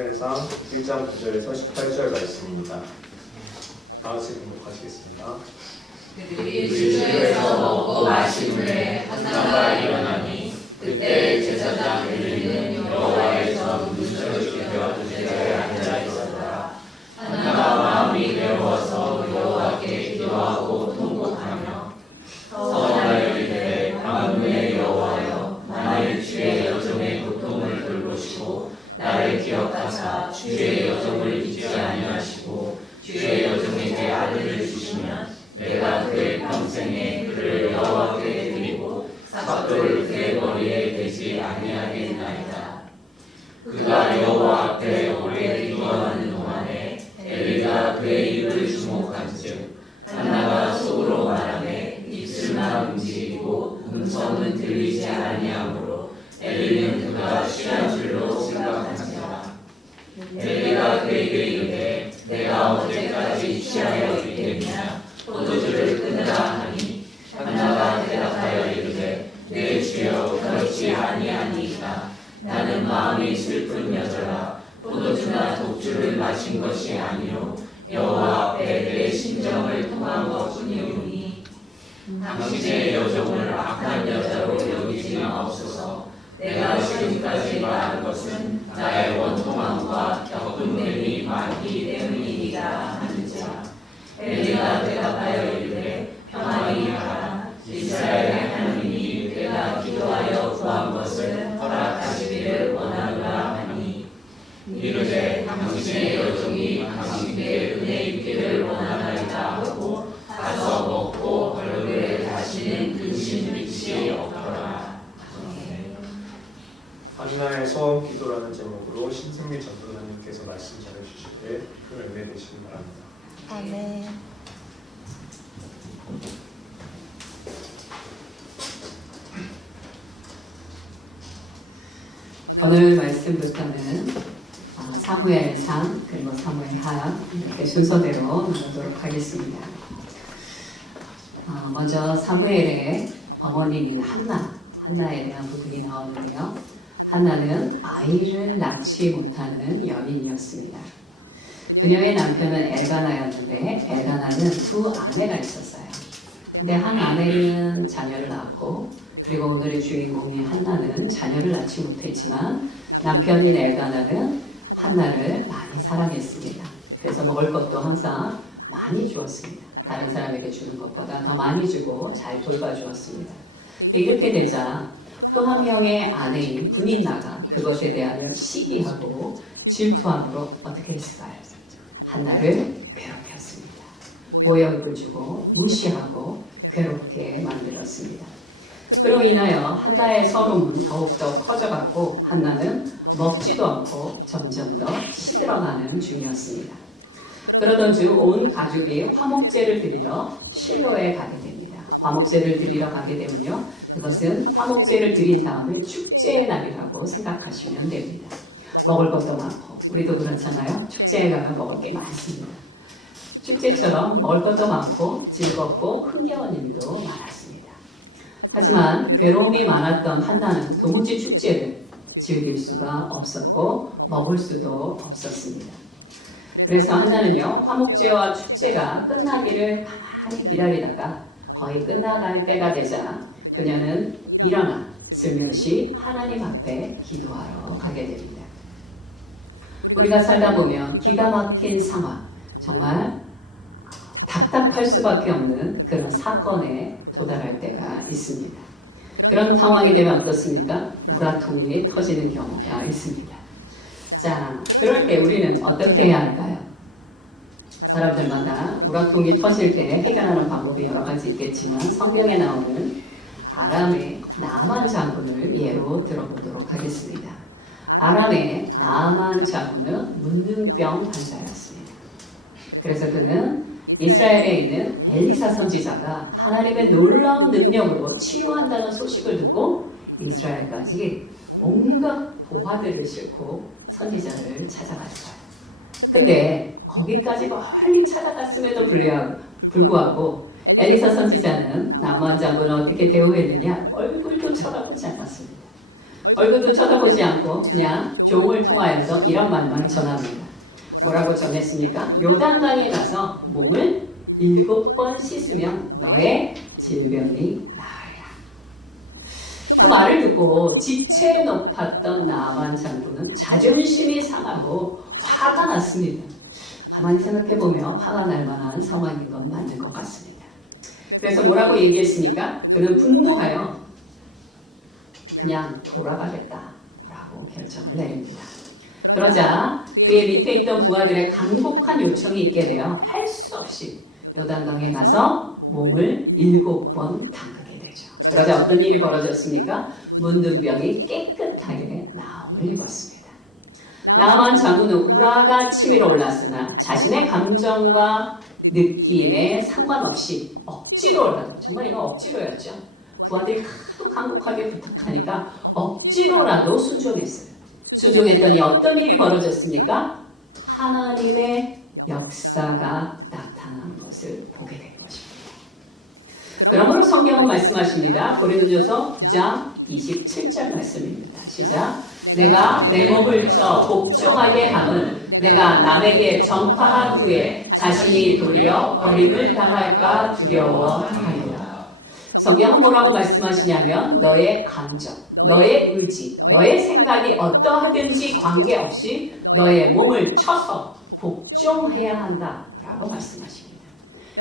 사무엘상 1장 9절에서 18절 말씀입니다. 다 같이 공독하시겠습니다. 그들이 실로에서 먹고 마신 후에 한나가 일어나니 그때 제사장 엘리는 여호와의 전 문설을 펴 제자리에 앉아 있었더라. 한나가 마음이 괴로워서 여호와께 기도하고 통곡하며 서원하여 이르되 만군의 여호와여 나를 주의 여종의 고통을 돌보시고 나를 기억하사 주의 여종을 잊지 아니하시고 주의 여종에게 아들을 주시면 내가 그의 평생에 그를 여호와께 드리고 삭도를 그의 머리에 대지 아니하겠나이다. 그가 여호와 앞에 오래 기도하는 동안에 엘리가 그의 입을 주목한즉 한나가 속으로 말하되 입술만 움직이고 음성은 들리지 아니하므로 엘리는 그가 취한 줄로 생각한지라. 엘리가 그에게 이르되 내가 언제까지 취하여 있겠느냐 포도주를 끊으라 하니 한나가 대답하여 이르되 내 주여 그렇지 아니하니이다. 나는 마음이 슬픈 여자라. 포도주나 독주를 마신 것이 아니요 여호와 앞에 내 심정을 통한 것뿐이오니 당신의 여종을 악한 여자로 여기지 마옵소서. 내가 지금까지 말한 것은 나의 원통함과 격분됨이 많기 때문이니라 하는지라. 엘리가 대답하여 이르되 평안히 가라. 이스라엘의 하나님이 내가 기도하여 구한 것을 허락하시기를 원하노라 하니 이르되 당신의 여종이 당신께 은혜 있기를 원하나이다 하고 가서 먹고 얼굴에 다시는 근심 빛이 없더라. 한나의 소원 기도라는 제목으로 신승미 전도사님께서 말씀 전해주실 때 큰 은혜 되시기 바랍니다. 아멘. 오늘 말씀부터는 사무엘상 그리고 사무엘하 이렇게 순서대로 나누도록 하겠습니다. 먼저 사무엘의 어머니인 한나에 대한 부분이 나오는데요. 한나는 아이를 낳지 못하는 여인이었습니다. 그녀의 남편은 엘가나였는데 엘가나는 두 아내가 있었어요. 근데 한 아내는 자녀를 낳았고 그리고 오늘의 주인공인 한나는 자녀를 낳지 못했지만 남편인 엘가나는 한나를 많이 사랑했습니다. 그래서 먹을 것도 항상 많이 주었습니다. 다른 사람에게 주는 것보다 더 많이 주고 잘 돌봐주었습니다. 이렇게 되자 또 한 명의 아내인 분인나가 그것에 대하여 시기하고 질투함으로 어떻게 했을까요? 한나를 괴롭혔습니다. 모욕을 주고 무시하고 괴롭게 만들었습니다. 그로 인하여 한나의 서름은 더욱더 커져갔고 한나는 먹지도 않고 점점 더 시들어가는 중이었습니다. 그러던 중 온 가족이 화목제를 드리러 실로에 가게 됩니다. 화목제를 드리러 가게 되면요. 그것은 화목제를 드린 다음에 축제의 날이라고 생각하시면 됩니다. 먹을 것도 많고 우리도 그렇잖아요. 축제에 가면 먹을 게 많습니다. 축제처럼 먹을 것도 많고 즐겁고 흥겨운 일도 많았습니다. 하지만 괴로움이 많았던 한나는 도무지 축제를 즐길 수가 없었고 먹을 수도 없었습니다. 그래서 한나는요. 화목제와 축제가 끝나기를 가만히 기다리다가 거의 끝나갈 때가 되자 그녀는 일어나 슬며시 하나님 앞에 기도하러 가게 됩니다. 우리가 살다 보면 기가 막힌 상황, 정말 답답할 수밖에 없는 그런 사건에 도달할 때가 있습니다. 그런 상황이 되면 어떻습니까? 우라통이 터지는 경우가 있습니다. 자, 그럴 때 우리는 어떻게 해야 할까요? 사람들마다 우라통이 터질 때 해결하는 방법이 여러 가지 있겠지만 성경에 나오는 아람의 나만 장군을 예로 들어보도록 하겠습니다. 아람의 나만 장군은 문둥병 환자였습니다. 그래서 그는 이스라엘에 있는 엘리사 선지자가 하나님의 놀라운 능력으로 치유한다는 소식을 듣고 이스라엘까지 온갖 보화들을 싣고 선지자를 찾아갔어요. 근데 거기까지 멀리 찾아갔음에도 불구하고 엘리사 선지자는 나만 장군을 어떻게 대우했느냐? 얼굴도 쳐다보지 않았습니다. 얼굴도 쳐다보지 않고 그냥 종을 통하여서 이런 말만 전합니다. 뭐라고 전했습니까? 요단강에 가서 몸을 7번 씻으면 너의 질병이 나으리라. 그 말을 듣고 지체 높았던 나아만 장군은 자존심이 상하고 화가 났습니다. 가만히 생각해보면 화가 날 만한 상황인 건 맞는 것 같습니다. 그래서 뭐라고 얘기했습니까? 그는 분노하여 그냥 돌아가겠다라고 결정을 내립니다. 그러자 그의 밑에 있던 부하들의 간곡한 요청이 있게 되어 할 수 없이 요단강에 가서 몸을 7번 담그게 되죠. 그러자 어떤 일이 벌어졌습니까? 문둥병이 깨끗하게 나음을 입었습니다. 나아만 장군은 우라가 치밀어 올랐으나 자신의 감정과 느낌에 상관없이 억지로라도, 정말 이건 억지로였죠. 부하들이 하도 간곡하게 부탁하니까 억지로라도 순종했어요. 순종했더니 어떤 일이 벌어졌습니까? 하나님의 역사가 나타난 것을 보게 된 것입니다. 그러므로 성경은 말씀하십니다. 고린도전서 9장 27절 말씀입니다. 시작. 내가 내 몸을 쳐 복종하게 함은 내가 남에게 전파한 후에 자신이 도리어 버림을 당할까 두려워하리라. 성경은 뭐라고 말씀하시냐면 너의 감정, 너의 의지, 너의 생각이 어떠하든지 관계없이 너의 몸을 쳐서 복종해야 한다라고 말씀하십니다.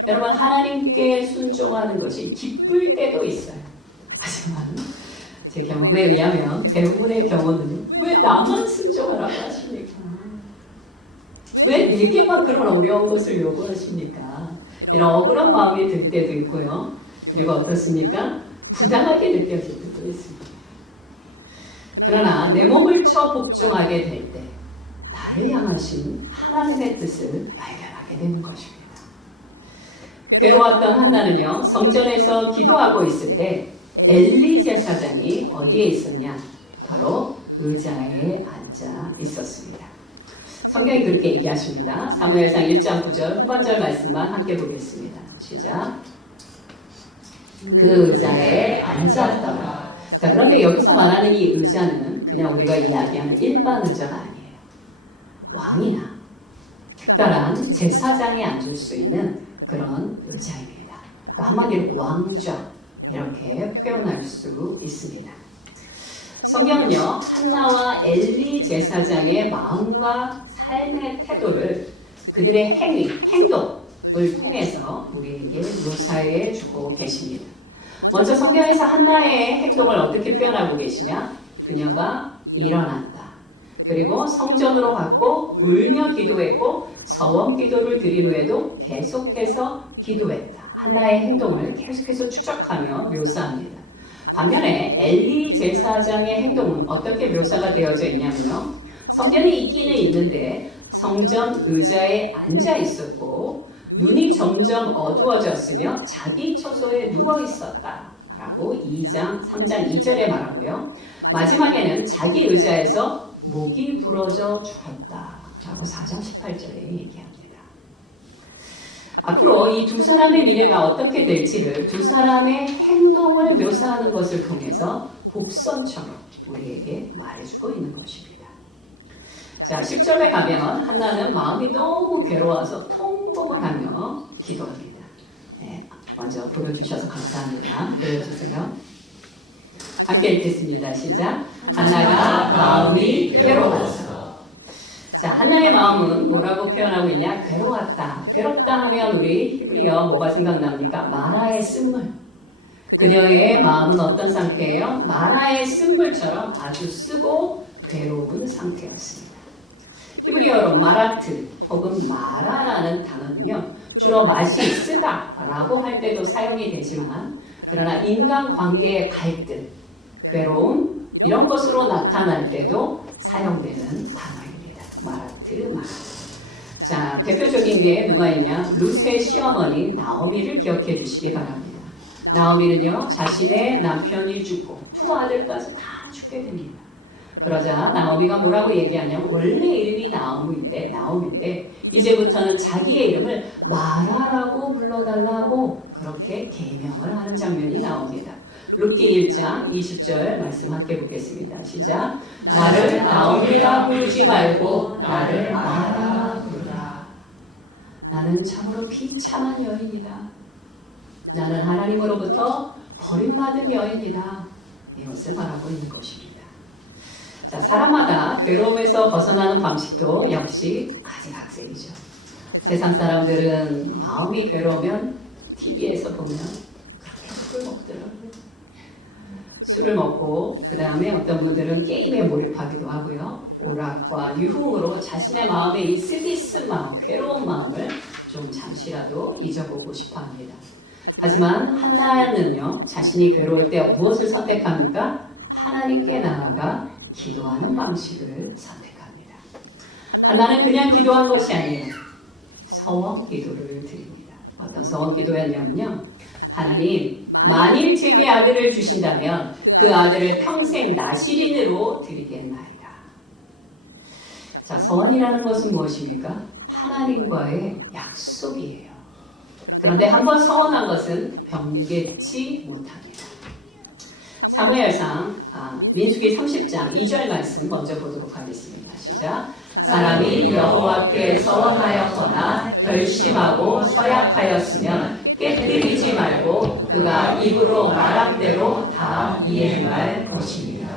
여러분, 하나님께 순종하는 것이 기쁠 때도 있어요. 하지만 제 경험에 의하면 대부분의 경우는 왜 나만 순종하라고 하십니까? 왜 내게만 그런 어려운 것을 요구하십니까? 이런 억울한 마음이 들 때도 있고요. 그리고 어떻습니까? 부당하게 느껴질 때도 있습니다. 그러나 내 몸을 쳐 복종하게 될 때 나를 향하신 하나님의 뜻을 발견하게 되는 것입니다. 괴로웠던 한나는요, 성전에서 기도하고 있을 때 엘리 제사장이 어디에 있었냐? 바로 의자에 앉아 있었습니다. 성경이 그렇게 얘기하십니다. 사무엘상 1장 9절 후반절 말씀만 함께 보겠습니다. 시작. 그 의자에 앉았더라. 자, 그런데 여기서 말하는 이 의자는 그냥 우리가 이야기하는 일반 의자가 아니에요. 왕이나 특별한 제사장이 앉을 수 있는 그런 의자입니다. 그러니까 한마디로 왕좌 이렇게 표현할 수 있습니다. 성경은요, 한나와 엘리 제사장의 마음과 삶의 태도를 그들의 행동을 통해서 우리에게 묘사해 주고 계십니다. 먼저 성경에서 한나의 행동을 어떻게 표현하고 계시냐? 그녀가 일어났다. 그리고 성전으로 갔고 울며 기도했고 서원 기도를 드린 후에도 계속해서 기도했다. 한나의 행동을 계속해서 추적하며 묘사합니다. 반면에 엘리 제사장의 행동은 어떻게 묘사가 되어져 있냐면요. 성전에 있기는 있는데 성전 의자에 앉아 있었고 눈이 점점 어두워졌으며 자기 처소에 누워 있었다 라고 2장 3장 2절에 말하고요. 마지막에는 자기 의자에서 목이 부러져 죽었다 라고 4장 18절에 얘기합니다. 앞으로 이 두 사람의 미래가 어떻게 될지를 두 사람의 행동을 묘사하는 것을 통해서 복선처럼 우리에게 말해주고 있는 것입니다. 자, 10절에 가면 한나는 마음이 너무 괴로워서 통곡을 하며 기도합니다. 네, 먼저 보여주셔서 감사합니다. 보여주세요. 함께 읽겠습니다. 시작. 한나가 마음이 괴로웠어. 자, 한나의 마음은 뭐라고 표현하고 있냐? 괴로웠다. 괴롭다 하면 우리 히브리어 뭐가 생각납니까? 마라의 쓴물. 그녀의 마음은 어떤 상태예요? 마라의 쓴물처럼 아주 쓰고 괴로운 상태였습니다. 히브리어로 마라트 혹은 마라라는 단어는요, 주로 맛이 쓰다라고 할 때도 사용이 되지만, 그러나 인간관계의 갈등, 괴로움 이런 것으로 나타날 때도 사용되는 단어입니다. 마라트, 마라. 자, 대표적인 게 누가 있냐? 룻의 시어머니 나오미를 기억해 주시기 바랍니다. 나오미는요, 자신의 남편이 죽고 두 아들까지 다 죽게 됩니다. 그러자 나오미가 뭐라고 얘기하냐면 원래 이름이 나오미인데 이제부터는 자기의 이름을 마라라고 불러달라고 그렇게 계명을 하는 장면이 나옵니다. 룻기 1장 20절 말씀 함께 보겠습니다. 시작. 나를 나오미라 부르지 말고 나를 마라라 부르라. 나는 참으로 비참한 여인이다. 나는 하나님으로부터 버림받은 여인이다. 이것을 말하고 있는 것입니다. 자, 사람마다 괴로움에서 벗어나는 방식도 역시 가지각색이죠. 세상 사람들은 마음이 괴로우면 TV에서 보면 그렇게 술을 먹더라고요. 술을 먹고 그 다음에 어떤 분들은 게임에 몰입하기도 하고요. 오락과 유흥으로 자신의 마음의 이 쓰디쓴 마음, 괴로운 마음을 좀 잠시라도 잊어보고 싶어 합니다. 하지만 한나는요, 자신이 괴로울 때 무엇을 선택합니까? 하나님께 나아가 기도하는 방식을 선택합니다. 한나는 그냥 기도한 것이 아니에요. 서원 기도를 드립니다. 어떤 서원 기도였냐면요. 하나님, 만일 제게 아들을 주신다면 그 아들을 평생 나시린으로 드리겠나이다. 자, 서원이라는 것은 무엇입니까? 하나님과의 약속이에요. 그런데 한번 서원한 것은 변개치 못합니다. 사무엘상 민수기 30장 2절 말씀 먼저 보도록 하겠습니다. 시작. 사람이 여호와께 서원하였거나 결심하고 서약하였으면 깨뜨리지 말고 그가 입으로 말한 대로 다 이행할 것입니다.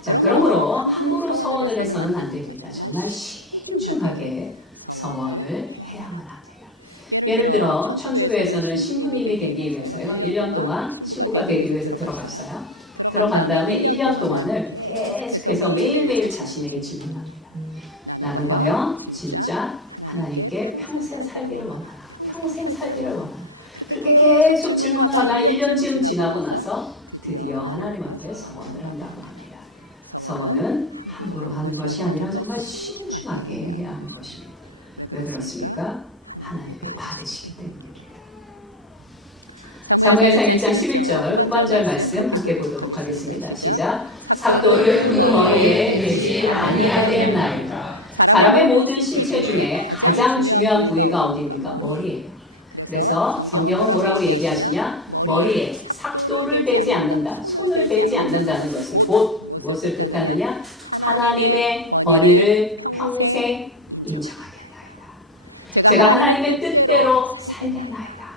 자, 그러므로 함부로 서원을 해서는 안 됩니다. 정말 신중하게 서원을 해야만 합니다. 예를 들어 천주교에서는 신부님이 되기 위해서요. 1년 동안 신부가 되기 위해서 들어갔어요. 들어간 다음에 1년 동안을 계속해서 매일매일 자신에게 질문합니다. 나는 과연 진짜 하나님께 평생 살기를 원하나? 평생 살기를 원하나? 그렇게 계속 질문을 하다 1년쯤 지나고 나서 드디어 하나님 앞에 서원을 한다고 합니다. 서원은 함부로 하는 것이 아니라 정말 신중하게 해야 하는 것입니다. 왜 그렇습니까? 하나님이 받으시기 때문입니다. 사무엘상 1장 11절 후반절 말씀 함께 보도록 하겠습니다. 시작. 삭도를 그 머리에 내지 아니하겠나이다. 사람의 모든 신체 중에 가장 중요한 부위가 어디입니까? 머리예요. 그래서 성경은 뭐라고 얘기하시냐? 머리에 삭도를 대지 않는다. 손을 대지 않는다는 것은 곧 무엇을 뜻하느냐? 하나님의 권위를 평생 인정하겠다. 제가 하나님의 뜻대로 살겠나이다.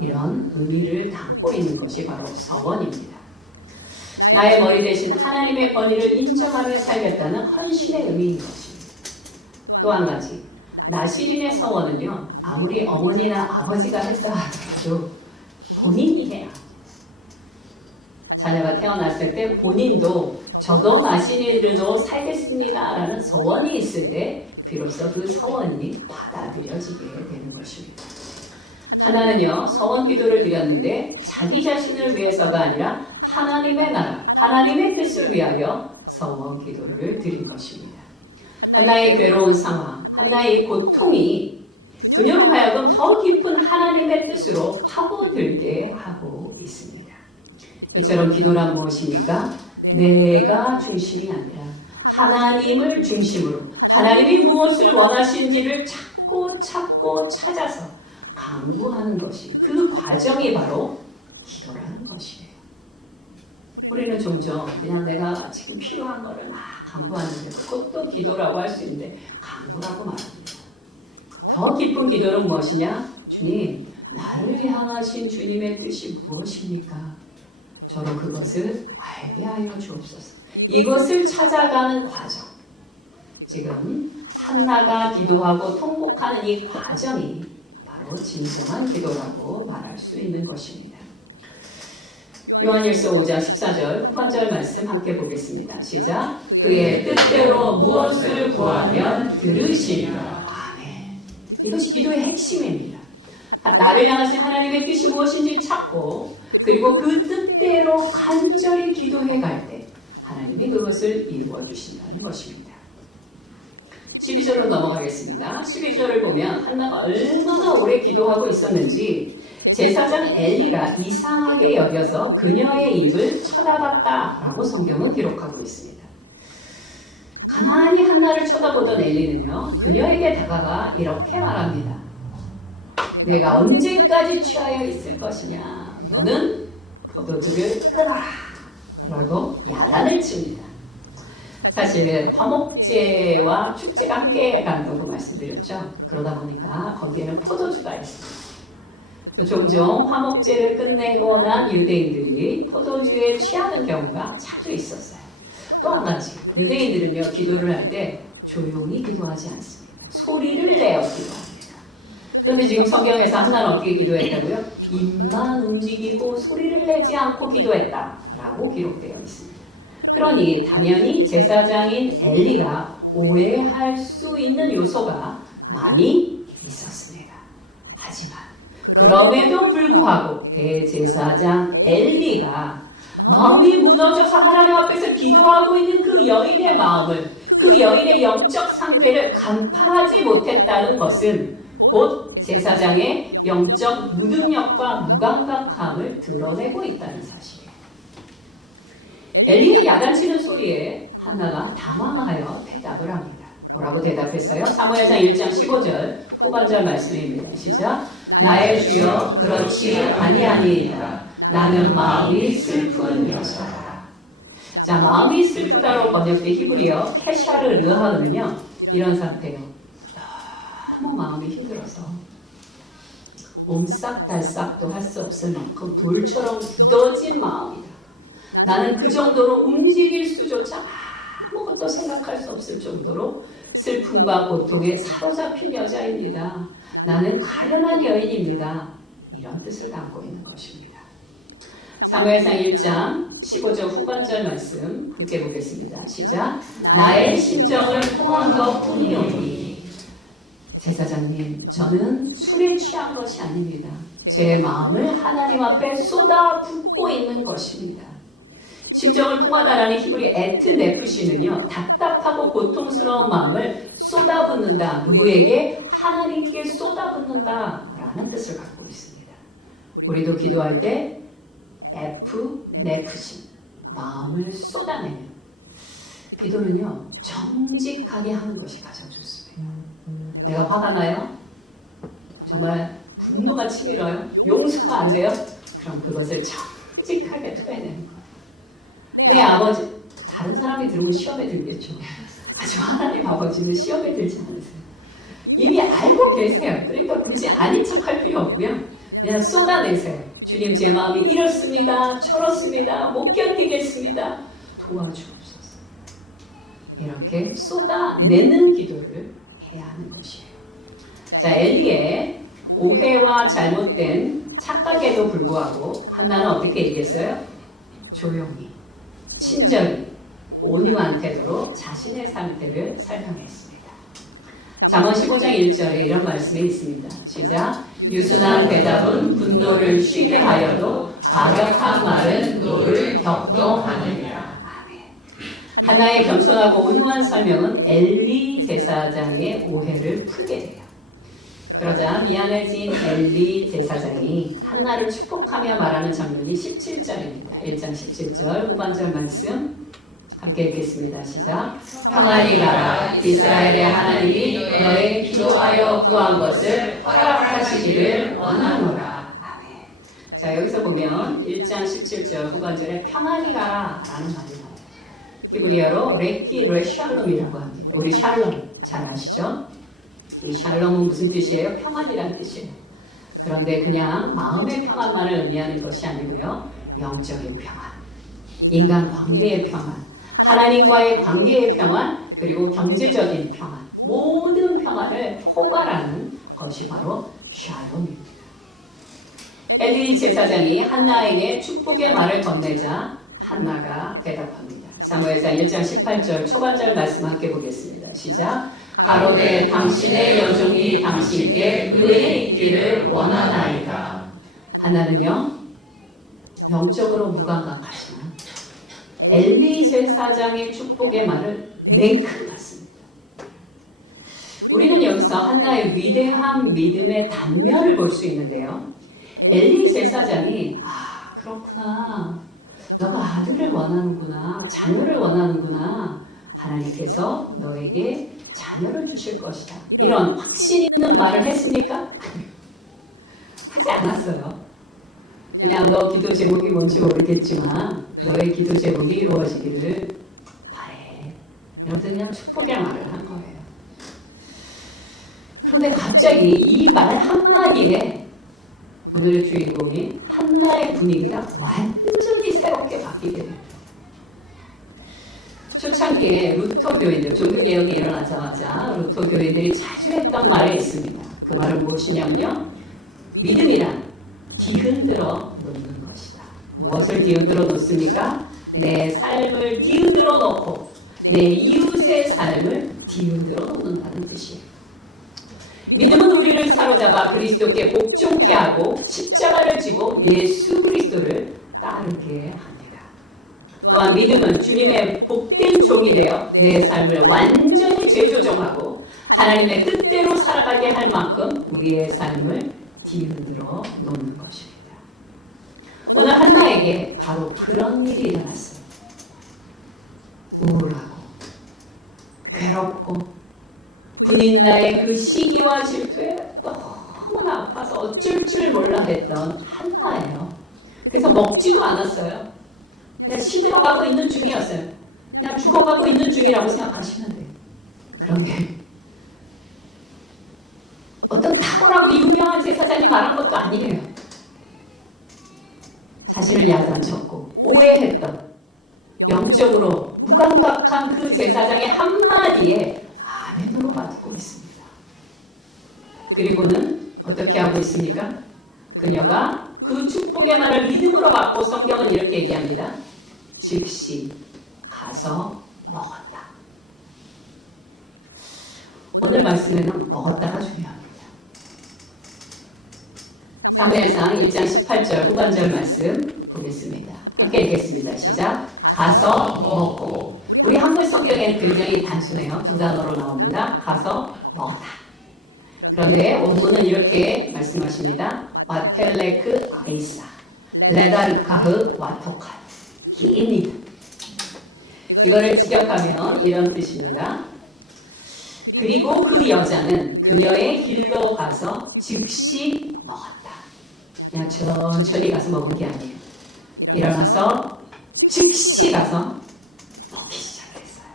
이런 의미를 담고 있는 것이 바로 서원입니다. 나의 머리 대신 하나님의 권위를 인정하며 살겠다는 헌신의 의미인 것입니다. 또 한 가지, 나시린의 서원은요, 아무리 어머니나 아버지가 했다 하더라도 본인이 해야 합니다. 자녀가 태어났을 때 본인도 저도 나시린으로 살겠습니다 라는 서원이 있을 때 비로소 그 서원이 받아들여지게 되는 것입니다. 하나는요, 서원 기도를 드렸는데 자기 자신을 위해서가 아니라 하나님의 나라, 하나님의 뜻을 위하여 서원 기도를 드린 것입니다. 한나의 괴로운 상황, 한나의 고통이 그녀로 하여금 더 깊은 하나님의 뜻으로 파고들게 하고 있습니다. 이처럼 기도란 무엇입니까? 내가 중심이 아니라 하나님을 중심으로 하나님이 무엇을 원하시는지를 찾고 찾아서 강구하는 것이, 그 과정이 바로 기도라는 것이에요. 우리는 종종 그냥 내가 지금 필요한 거를 막 강구하는데 그것도 기도라고 할 수 있는데 강구라고 말합니다. 더 깊은 기도는 무엇이냐? 주님, 나를 향하신 주님의 뜻이 무엇입니까? 저로 그것을 알게 하여 주옵소서. 이것을 찾아가는 과정. 지금 한나가 기도하고 통곡하는 이 과정이 바로 진정한 기도라고 말할 수 있는 것입니다. 요한일서 5장 14절 후반절 말씀 함께 보겠습니다. 시작. 그의 뜻대로 무엇을 구하면 들으시리라. 아멘. 이것이 기도의 핵심입니다. 나를 향하신 하나님의 뜻이 무엇인지 찾고 그리고 그 뜻대로 간절히 기도해 갈 때 하나님이 그것을 이루어 주신다는 것입니다. 12절로 넘어가겠습니다. 12절을 보면 한나가 얼마나 오래 기도하고 있었는지 제사장 엘리가 이상하게 여겨서 그녀의 입을 쳐다봤다라고 성경은 기록하고 있습니다. 가만히 한나를 쳐다보던 엘리는요, 그녀에게 다가가 이렇게 말합니다. 내가 언제까지 취하여 있을 것이냐? 너는 포도주를 끊어라 라고 야단을 칩니다. 사실 화목제와 축제가 함께 간다고 말씀드렸죠. 그러다 보니까 거기에는 포도주가 있습니다. 종종 화목제를 끝내고 난 유대인들이 포도주에 취하는 경우가 자주 있었어요. 또 한 가지, 유대인들은요, 기도를 할 때 조용히 기도하지 않습니다. 소리를 내어 기도합니다. 그런데 지금 성경에서 한나는 어떻게 기도했다고요? 입만 움직이고 소리를 내지 않고 기도했다라고 기록되어 있습니다. 그러니 당연히 제사장인 엘리가 오해할 수 있는 요소가 많이 있었습니다. 하지만 그럼에도 불구하고 대제사장 엘리가 마음이 무너져서 하나님 앞에서 기도하고 있는 그 여인의 마음을, 그 여인의 영적 상태를 간파하지 못했다는 것은 곧 제사장의 영적 무능력과 무감각함을 드러내고 있다는 사실이에요. 엘리의 야단치는 소리에 한나가 당황하여 대답을 합니다. 뭐라고 대답했어요? 사무엘상 1장 15절 후반절 말씀입니다. 시작. 나의 주여 그렇지 아니하니이다. 나는 마음이 슬픈 여자다. 자, 마음이 슬프다로 번역된 히브리어 케샤르르하은은요 이런 상태예요. 너무 마음이 힘들어서 옴싹달싹도 할 수 없을 만큼 돌처럼 굳어진 마음이다. 나는 그 정도로 움직일 수조차 아무것도 생각할 수 없을 정도로 슬픔과 고통에 사로잡힌 여자입니다. 나는 가련한 여인입니다. 이런 뜻을 담고 있는 것입니다. 사무엘상 1장 15절 후반절 말씀 함께 보겠습니다. 시작. 나의 심정을 통한 것뿐이오니. 제사장님, 저는 술에 취한 것이 아닙니다. 제 마음을 하나님 앞에 쏟아붓고 있는 것입니다. 심정을 통하다라는 히브리 에트네프시는요, 답답하고 고통스러운 마음을 쏟아붓는다. 누구에게? 하나님께 쏟아붓는다 라는 뜻을 갖고 있습니다. 우리도 기도할 때 에프네프시, 마음을 쏟아내는 기도는요, 정직하게 하는 것이 가장 좋습니다. 내가 화가 나요? 정말 분노가 치밀어요? 용서가 안 돼요? 그럼 그것을 정직하게 토해내는 거예요. 내 아버지, 다른 사람이 들으면 시험에 들겠죠. 하지만 하나님 아버지는 시험에 들지 않으세요. 이미 알고 계세요. 그러니까 굳이 아닌 척할 필요 없고요. 그냥 쏟아내세요. 주님, 제 마음이 이렇습니다. 저렇습니다. 못 견디겠습니다. 도와주옵소서. 이렇게 쏟아내는 기도를 해야 하는 것이에요. 자, 엘리의 오해와 잘못된 착각에도 불구하고 한나는 어떻게 얘기했어요? 조용히, 친절히, 온유한 태도로 자신의 상태를 설명했습니다. 잠언 15장 1절에 이런 말씀이 있습니다. 시작. 유순한 대답은 분노를 쉬게 하여도 과격한 말은 노를 격동하느니라. 아멘. 하나의 겸손하고 온유한 설명은 엘리 제사장의 오해를 풀게 돼요. 그러자 미안해진 엘리 제사장이 한나를 축복하며 말하는 장면이 17절입니다. 1장 17절 후반절 말씀 함께 읽겠습니다. 시작. 평안히 가라. 이스라엘의 하나님이 너의 기도하여 구한 것을 허락하시기를 원하노라. 아멘. 자, 여기서 보면 1장 17절 후반절에 평안히 가라 라는 말이 나와요. 히브리어로 레키 레샬롬이라고 합니다. 우리 샬롬 잘 아시죠? 이 샬롬은 무슨 뜻이에요? 평안이라는 뜻이에요. 그런데 그냥 마음의 평안만을 의미하는 것이 아니고요. 영적인 평안, 인간 관계의 평안, 하나님과의 관계의 평안, 그리고 경제적인 평안, 모든 평안을 포괄하는 것이 바로 샬롬입니다. 엘리 제사장이 한나에게 축복의 말을 건네자 한나가 대답합니다. 사무엘상 1장 18절 초반절 말씀 함께 보겠습니다. 시작. 가로되 당신의 여종이 당신께 의에 있기를 원하나이다. 한나는요, 영적으로 무감각하지만 엘리 제사장의 축복의 말을 냉큼 받습니다. 우리는 여기서 한나의 위대한 믿음의 단면을 볼 수 있는데요. 엘리 제사장이 그렇구나. 너가 아들을 원하는구나. 자녀를 원하는구나. 하나님께서 너에게 자녀를 주실 것이다. 이런 확신 있는 말을 했습니까? 하지 않았어요. 그냥 너 기도 제목이 뭔지 모르겠지만 너의 기도 제목이 이루어지기를 바래. 이러면서 그냥 축복의 말을 한 거예요. 그런데 갑자기 이 말 한마디에 오늘의 주인공인 한나의 분위기가 완전히 새롭게 바뀌게 됩니다. 초창기에 루터 교인들, 종교개혁이 일어나자마자 루터 교인들이 자주 했던 말이 있습니다. 그 말은 무엇이냐면요. 믿음이란 뒤흔들어 놓는 것이다. 무엇을 뒤흔들어 놓습니까? 내 삶을 뒤흔들어 놓고 내 이웃의 삶을 뒤흔들어 놓는다는 뜻이에요. 믿음은 우리를 사로잡아 그리스도께 복종케 하고 십자가를 지고 예수 그리스도를 따르게 합니다. 또한 믿음은 주님의 복된 종이 되어 내 삶을 완전히 재조정하고 하나님의 뜻대로 살아가게 할 만큼 우리의 삶을 뒤흔들어 놓는 것입니다. 오늘 한나에게 바로 그런 일이 일어났어요. 우울하고 괴롭고 분인나의 그 시기와 질투에 너무나 아파서 어쩔 줄 몰라 했던 한나예요. 그래서 먹지도 않았어요. 그냥 시들어가고 있는 중이었어요. 그냥 죽어가고 있는 중이라고 생각하시면 돼요. 그런데 어떤 탁월하고 유명한 제사장이 말한 것도 아니에요. 자신을 야단쳤고 오해했던 영적으로 무감각한 그 제사장의 한마디에 아멘으로 받고 있습니다. 그리고는 어떻게 하고 있습니까? 그녀가 그 축복의 말을 믿음으로 받고 성경은 이렇게 얘기합니다. 즉시 가서 먹었다. 오늘 말씀에는 먹었다가 중요합니다. 사무엘상 1장 18절 후반절 말씀 보겠습니다. 함께 읽겠습니다. 시작. 가서 먹고. 우리 한글 성경에는 굉장히 단순해요. 두 단어로 나옵니다. 가서 먹었다. 그런데 원문은 이렇게 말씀하십니다. 와텔레크 아이사 레다르카흐 와토카 기입니다. 이거를 직역하면 이런 뜻입니다. 그리고 그 여자는 그녀의 길로 가서 즉시 먹었다. 그냥 천천히 가서 먹은 게 아니에요. 일어나서 즉시 가서 먹기 시작했어요.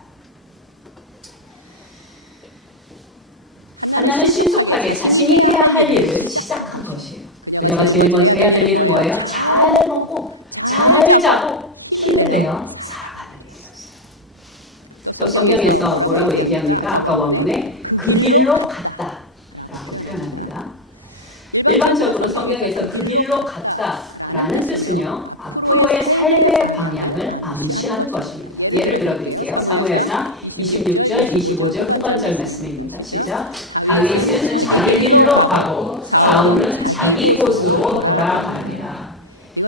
한나는 신속하게 자신이 해야 할 일을 시작한 것이에요. 그녀가 제일 먼저 해야 될 일은 뭐예요? 잘 먹고 잘 자고 힘을 내어 살아가는 일이었어요. 또 성경에서 뭐라고 얘기합니까? 아까 원문에 그 길로 갔다 라고 표현합니다. 일반적으로 성경에서 그 길로 갔다 라는 뜻은요, 앞으로의 삶의 방향을 암시하는 것입니다. 예를 들어 드릴게요. 사무엘상 26절, 25절 후반절 말씀입니다. 시작. 다윗은 자기 길로 가고 사울은 자기 곳으로 돌아갑니다.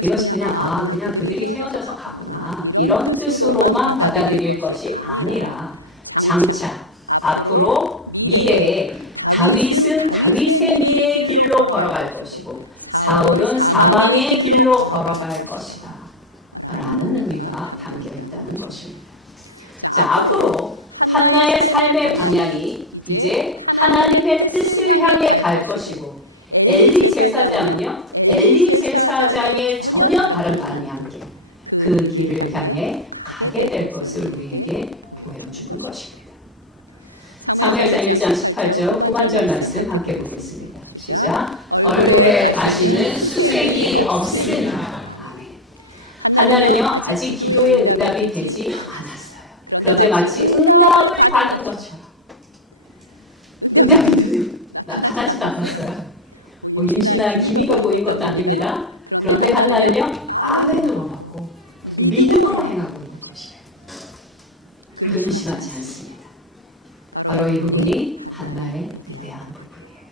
이것이 그냥 그들이 헤어져서 가구나 이런 뜻으로만 받아들일 것이 아니라 장차 앞으로 미래에 다윗은 다윗의 미래의 길로 걸어갈 것이고 사울은 사망의 길로 걸어갈 것이다 라는 의미가 담겨 있다는 것입니다. 자, 앞으로 한나의 삶의 방향이 이제 하나님의 뜻을 향해 갈 것이고 엘리 제사장은요, 엘리 제사장의 전혀 다른 방향의 그 길을 향해 가게 될 것을 우리에게 보여주는 것입니다. 사무엘상 1장 18절 후반절 말씀 함께 보겠습니다. 시작. 얼굴에 다시는 수색이 없으리라. 아멘. 한나는요, 아직 기도의 응답이 되지 않았어요. 그런데 마치 응답을 받은 것처럼 응답이 나타나지도 않았어요. 뭐 임신한 기미가 보인 것도 아닙니다. 그런데 한나는요, 아멘으로 받고 믿음으로 행하고 있는 것이에요. 근심하지 않습니다. 바로 이 부분이 한나의 위대한 부분이에요.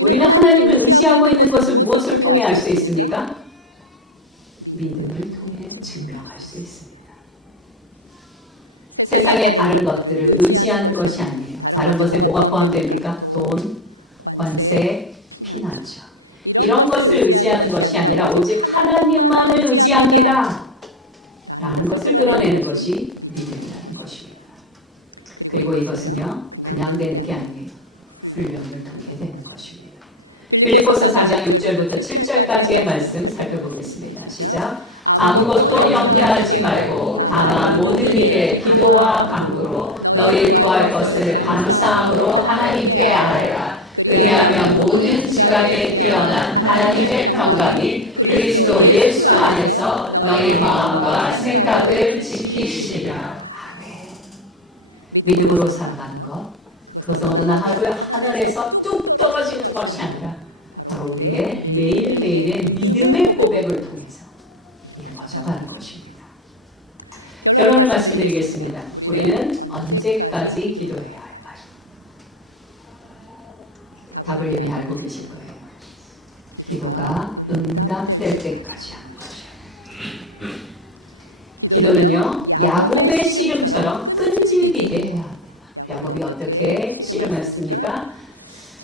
우리는 하나님을 의지하고 있는 것을 무엇을 통해 알 수 있습니까? 믿음을 통해 증명할 수 있습니다. 세상의 다른 것들을 의지하는 것이 아니에요. 다른 것에 뭐가 포함됩니까? 돈, 관세, 피난처. 이런 것을 의지하는 것이 아니라 오직 하나님만을 의지합니다. 라는 것을 드러내는 것이 믿음이라는 것입니다. 그리고 이것은요, 그냥 되는 게 아니에요. 훈련을 통해 되는 것입니다. 빌립보서 4장 6절부터 7절까지의 말씀 살펴보겠습니다. 시작. 아무것도 염려하지 말고 다만 모든 일에 기도와 간구로 너희 구할 것을 감사함으로 하나님께 아뢰라. 그리하면 모든 지각에 뛰어난 하나님의 평강이 그리스도 예수 안에서 너희 마음과 생각을 지키시리라. 아멘. 믿음으로 살아가는 것, 그것은 어느 날 하루에 하늘에서 뚝 떨어지는 것이 아니라 바로 우리의 매일매일의 믿음의 고백을 통해서 이루어져가는 것입니다. 결론을 말씀드리겠습니다. 우리는 언제까지 기도해야 할까요? 답을 이미 알고 계실 거예요. 기도가 응답될 때까지 하는 것이에요. 기도는요, 야곱의 씨름처럼 끈질기게 해야 합니다. 야곱이 어떻게 씨름했습니까?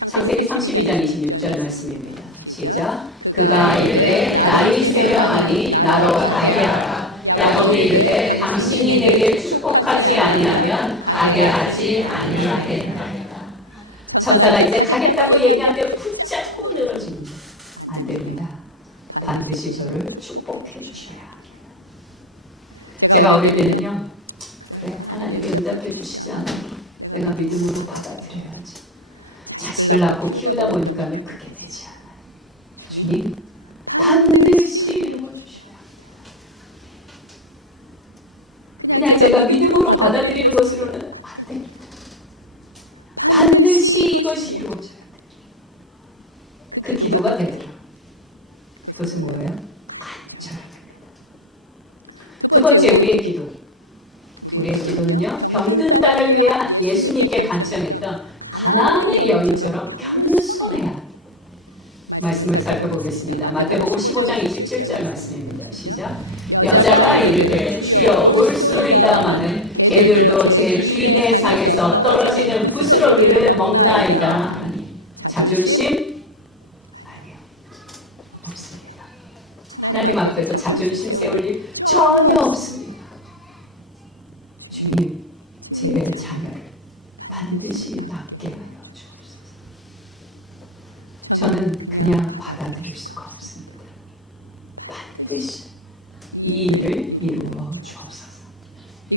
창세기 32장 26절 말씀입니다. 시작. 그가 이르되 날이 새려하니 나로 가게 하라. 야곱이 이르되 당신이 내게 축복하지 아니하면 가게 하지 아니하겠나이다. 천사가 이제 가겠다고 얘기하는데 붙잡고 늘어집니다. 안 됩니다. 반드시 저를 축복해 주셔야 합니다. 제가 어릴 때는요, 그래 하나님이 응답해 주시지 않아도 내가 믿음으로 받아들여야지. 자식을 낳고 키우다 보니까 그게 되지 않아요. 주님 반드시 이루어 주셔야 합니다. 그냥 제가 믿음으로 받아들이는 것으로는 안 됩니다. 반드시 이것이 이루어져야 돼요. 그 기도가 되더라. 그것은 뭐예요? 간절합니다. 두 번째, 우리의 기도. 우리의 기도는요, 병든 딸을 위해 예수님께 간청했던 가나안의 여인처럼 겸손해야 합니다. 말씀을 살펴보겠습니다. 마태복음 15장 27절 말씀입니다. 시작. 여자가 이르되 주여 올소이다마는 개들도 제 주인의 상에서 떨어지는 부스러기를 먹나이다 하니 자존심? 아니요, 없습니다. 하나님 앞에서 자존심 세울 일 전혀 없습니다. 주님, 제 자녀를 반드시 낫게 하여 주옵소서. 저는 그냥 받아들일 수가 없습니다. 반드시 이 일을 이루어 주옵소서.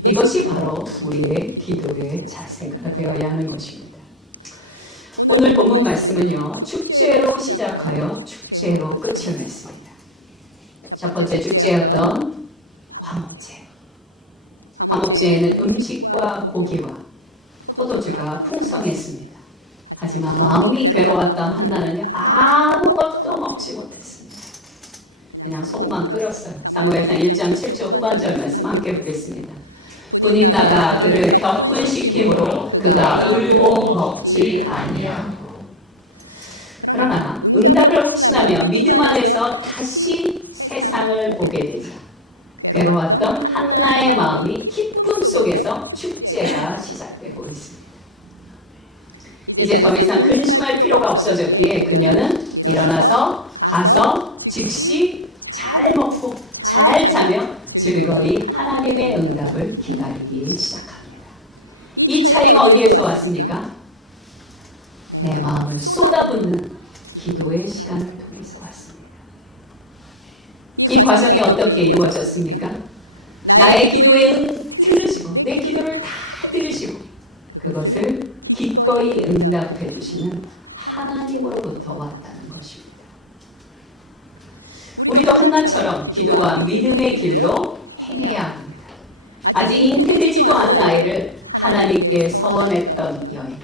이것이 바로 우리의 기도의 자세가 되어야 하는 것입니다. 오늘 본문 말씀은요, 축제로 시작하여 축제로 끝을 맺습니다. 첫 번째 축제였던 화목제. 화목제에는 음식과 고기와 포도주가 풍성했습니다. 하지만 마음이 괴로웠던 한나는요, 아무것도 먹지 못했습니다. 그냥 속만 끓였어요. 사무엘상 1장 7절 후반절 말씀 함께 보겠습니다. 분인나가 그를 격분시킴으로 그가 울고 먹지 아니하고. 그러나 응답을 확신하며 믿음 안에서 다시 세상을 보게 되자 괴로웠던 한나의 마음이 기쁨 속에서 축제가 시작되고 있습니다. 이제 더 이상 근심할 필요가 없어졌기에 그녀는 일어나서 가서 즉시 잘 먹고 잘 자며 즐거이 하나님의 응답을 기다리기 시작합니다. 이 차이가 어디에서 왔습니까? 내 마음을 쏟아붓는 기도의 시간을 통해서 왔습니다. 이 과정이 어떻게 이루어졌습니까? 나의 기도에 들으시고 내 기도를 다 들으시고 그것을 기꺼이 응답해 주시는 하나님으로부터 왔다는 것입니다. 우리도 한나처럼 기도와 믿음의 길로 행해야 합니다. 아직 잉태되지도 않은 아이를 하나님께 서원했던 여인.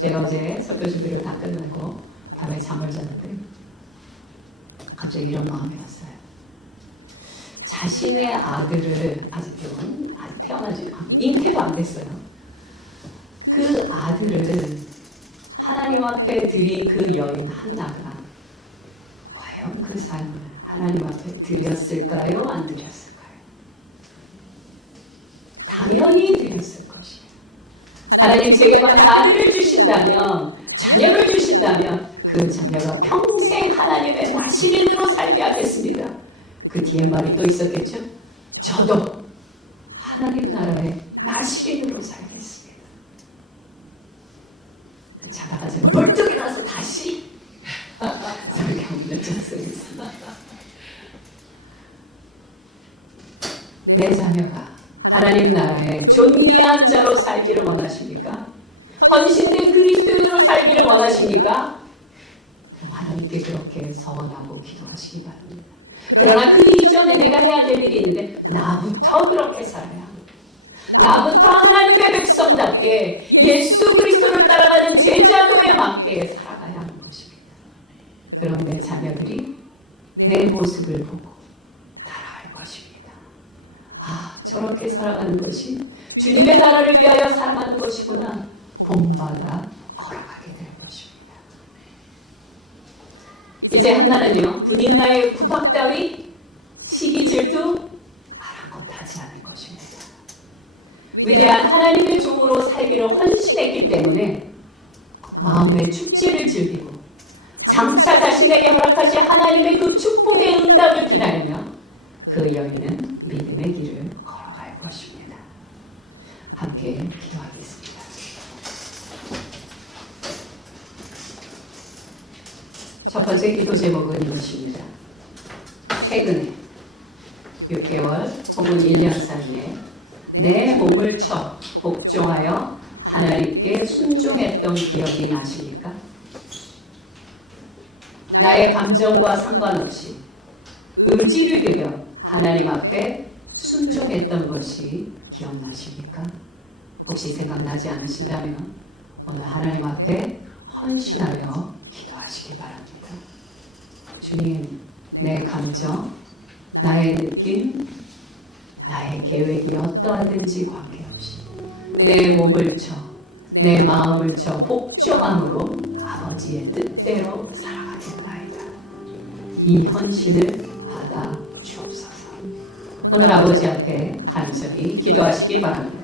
제가 어제 설교 준비를 다 끝내고 밤에 잠을 자는데 갑자기 이런 마음이 왔어요. 자신의 아들을 아직 태어나지 않고 잉태도 안 됐어요. 그 아들을 하나님 앞에 드린 그 여인 한나가 과연 그 삶을 하나님 앞에 드렸을까요? 안 드렸을까요? 당연히 드렸을 것이에요. 하나님 제게 만약 아들을 주신다면, 자녀를 주신다면 그 자녀가 평생 하나님의 나시린으로 살게 하겠습니다. 그 뒤에 말이 또 있었겠죠? 저도 하나님 나라의 나시린으로 살겠습니다. 자다가 제가 벌떡 일어나서 다시 성경을 작성했습니다. 내 자녀가 하나님 나라의 존귀한 자로 살기를 원하십니까? 헌신된 그리스도인으로 살기를 원하십니까? 그럼 하나님께 그렇게 서원하고 기도하시기 바랍니다. 그러나 그 이전에 내가 해야 될 일이 있는데 나부터 그렇게 살아야 합니다. 나부터 하나님의 백성답게 예수 그리스도를 따라가는 제자도에 맞게 살아가야 하는 것입니다. 그럼 내 자녀들이 내 모습을 보고 따라갈 것입니다. 아, 저렇게 살아가는 것이 주님의 나라를 위하여 살아가는 것이구나. 본받아 걸어가게 될 것입니다. 이제 한나는요, 분인나의 구박 따위 시기 질투 아랑곳하지 않을 것입니다. 위대한 하나님의 종으로 살기를 헌신했기 때문에 마음의 축제를 즐기고 장차 자신에게 허락하신 하나님의 그 축복의 응답을 기다리며 그 여인은 믿음의 길을 걸어갈 것입니다. 함께 기도하겠습니다. 첫 번째 기도 제목은 이것입니다. 최근에 6개월 혹은 1년 사이에 내 몸을 쳐 복종하여 하나님께 순종했던 기억이 나십니까? 나의 감정과 상관없이 의지를 들여 하나님 앞에 순종했던 것이 기억나십니까? 혹시 생각나지 않으신다면 오늘 하나님 앞에 헌신하여 기도하시기 바랍니다. 주님, 내 감정, 나의 느낌, 나의 계획이 어떠하든지 관계없이 내 몸을 쳐, 내 마음을 쳐 복종함으로 아버지의 뜻대로 살아가겠나이다. 이 헌신을 받아 주옵소서. 오늘 아버지 앞에 간절히 기도하시기 바랍니다.